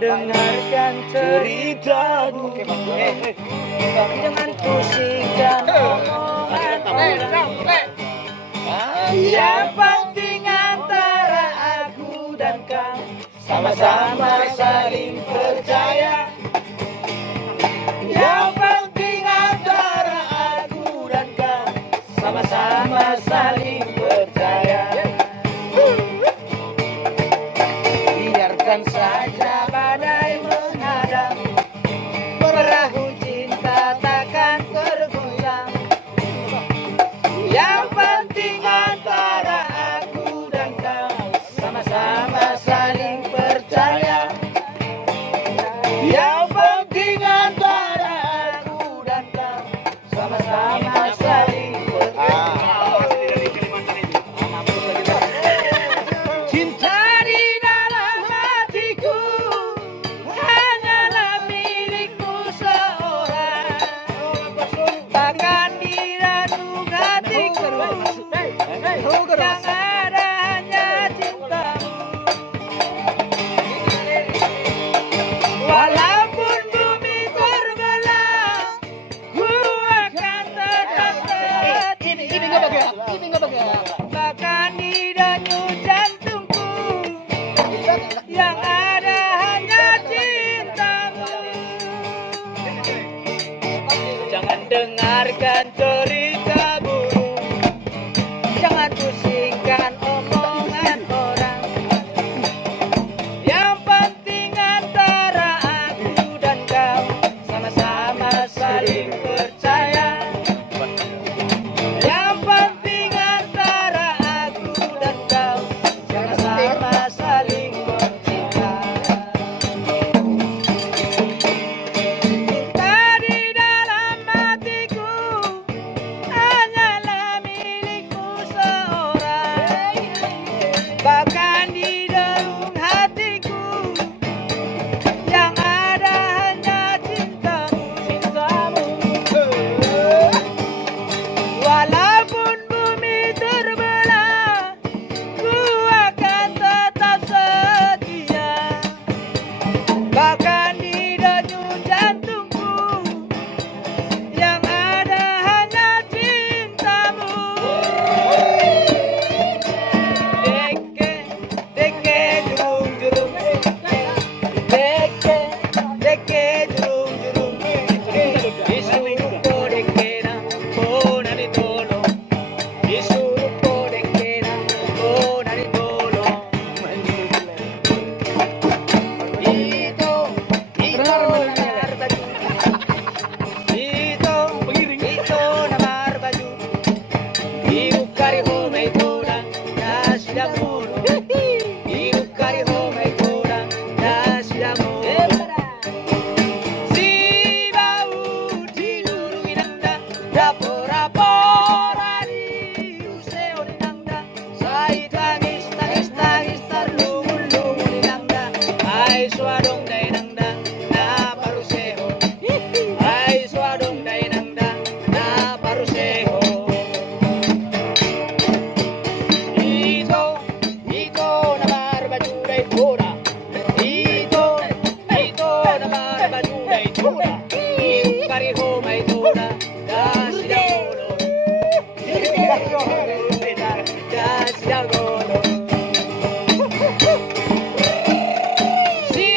dengarkan ceritamu, jangan pusingkan omongan orang. Yang penting antara aku dan kau sama-sama saling percaya. Yang penting antara aku dan kau sama-sama saling percaya. Biarkan saja badai menghadang, perahu cinta takkan tergoyang. Yang penting antara aku dan kau sama-sama saling percaya. Yang penting antara aku dan kau sama-sama saling percaya. Cinta di dalam hatiku hanyalah milikmu seorang, takkan dirandung hatiku, yang ada hanya cintamu. Walaupun bumi terbelah, ku akan tetap setia. Bahkan di denyut jantungku, yang ada hanya cintamu. Jangan dengarkan cerita burung, jangan pusingkan omongan orang. Yang penting antara aku dan kau sama-sama saling percaya. Yang penting antara aku dan kau sama-sama saling mencinta. Cinta di dalam hatiku hanyalah milikmu seorang, bahkan di dalam hatiku, yang ada hanya cintamu. Walaupun bumi terbelah, ku akan tetap setia. Bahkan di denyut jantungku, yang ada hanya cintamu. Deke, deke, jurung, jurung. Deke, deke, jurung, jurung. Disuruh ko deke na ko nanitulong. Disuruh ko deke na ko nanitulong. Ito na marbaju. Iukari ho may tudang na sila mulo. Iukari ho may tudang na sila mulo. Si bau tinuru inanda, rapor-rapor di useo inanda. Sai tangis tangis tangis tarlungun-lungun inanda. Ay swadong day nanda na paruseho. Ay swadong day nanda na paruseho. Ito na marbaju day pura. Ito na marbaju day pura. Iukari ho may tuna na sila mulo. Iukari ho may tuna na sila mulo. Si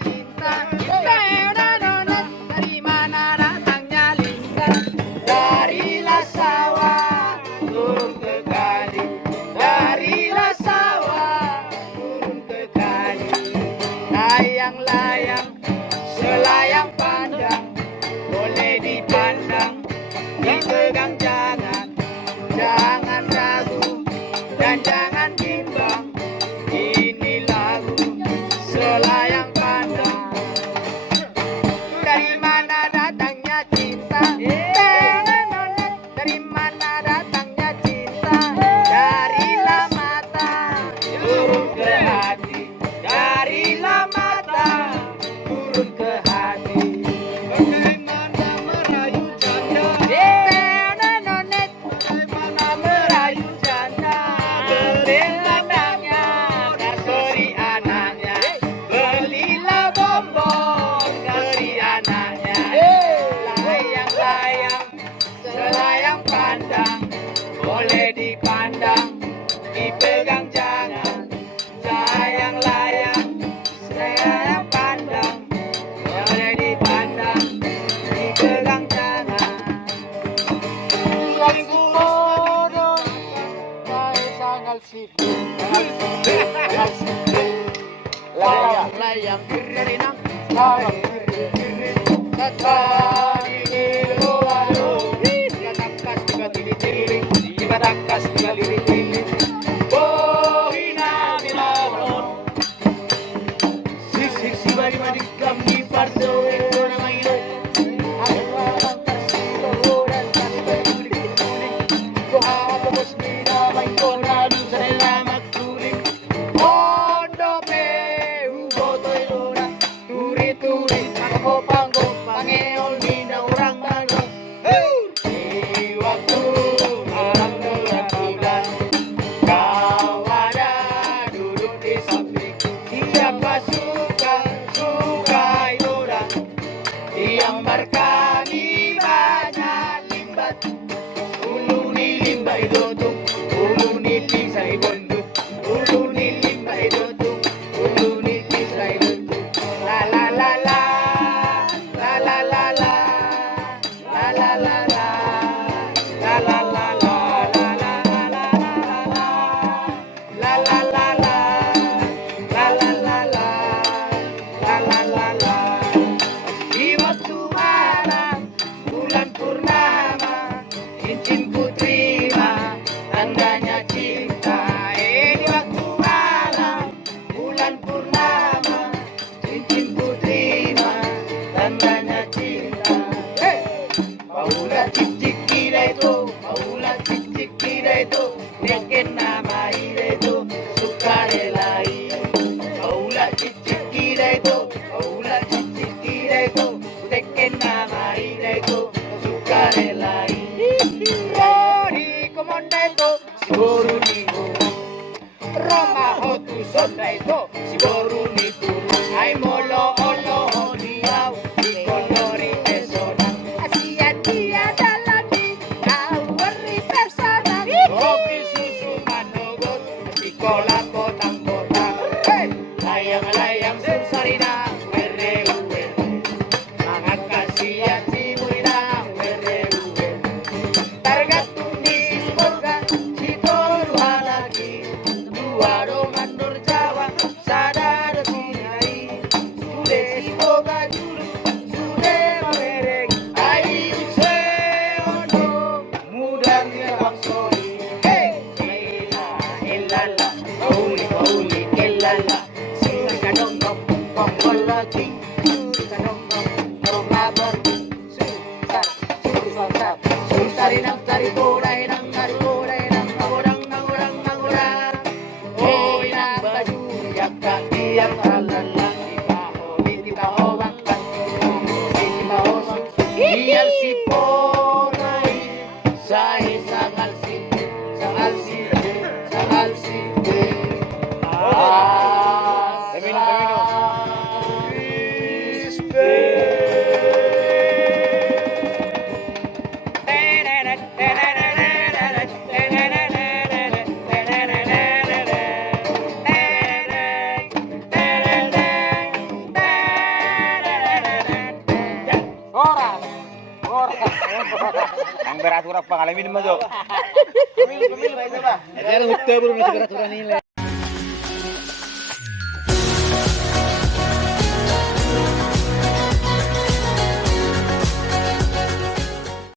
lintang. Dari mana datangnya lintang? Darilah sawah turun ke kali. Darilah sawah turun ke kali. Layang-layang selayang pandang, boleh dipandang, dipegang jangan. Jangan ragu dan jangan bimbang. Ini lagu selayang pandang. Dari mana datangnya cinta? Dari mana datangnya cinta? Darilah mata turun ke hati. Darilah mata turun ke hati. Bagaimana merayu janda? Bagaimana merayu janda? Beri ladangnya dan beri anaknya. Belilah bonbon, beri anaknya. Layang-layang selayang pandang, boleh dipandang, dipegang jangan. Layang-layang selayang pandang, boleh dipandang, dipegang jangan. Lagu bodoh, saya sangat sibuk. Layang-layang berinang, Tatani nilu-alu, Katakas tiga tili-tili, Katakas tiga tili-tili. Bohina milabron, Sik-sik si bari-bari kami pardo ekor mailo. Alam kasih loran kasih beri-beri. Doa bos mina main koradu selamat kuling. Ondo pe ubotoy lora, turi-turi panggo-panggo, pangeol mina orang mano. Di waktu orang gelap bulan, kau ada duduk di samping. Siapa suka idola, diambar kami banyak limbat. Ulu ni limba idotuk, ulu ni pisah idonduk, ulu ni limba idotuk, ulu ni pisah idonduk. La la la la, la la la la, la la la la, la la la la, la la la la, la la la la, la la la la, la la la la. Di waktu malam bulan purnama, cincin ku terima tandanya cinta. Di waktu malam bulan purnama, cincin ku terima tandanya cinta. Paula cicik kira itu, Paula cicik kira itu, bikin nama ide itu sukarelai. Paula cicik kira itu, Paula cicik kira itu, bikin nama ide itu sukarelai. Rodi komonda itu si boru niku, Roma hotu sonda itu si boru niku. Ay molo olo diau di kolori pesona. Asia dia dalam di kawari pesona. Kopi susu manogot di kolam potang-potang. Layang-layang susarina were-were. Mangat kasihan si muina were-were. Targatun di surga si toruha lagi. Dua roman nur Jawa sadar sinai. Ang berat urap pangalamin mo, Jo. Pemilu, Pak, itu, Pak. Jadi ada Oktober masih berat nilai.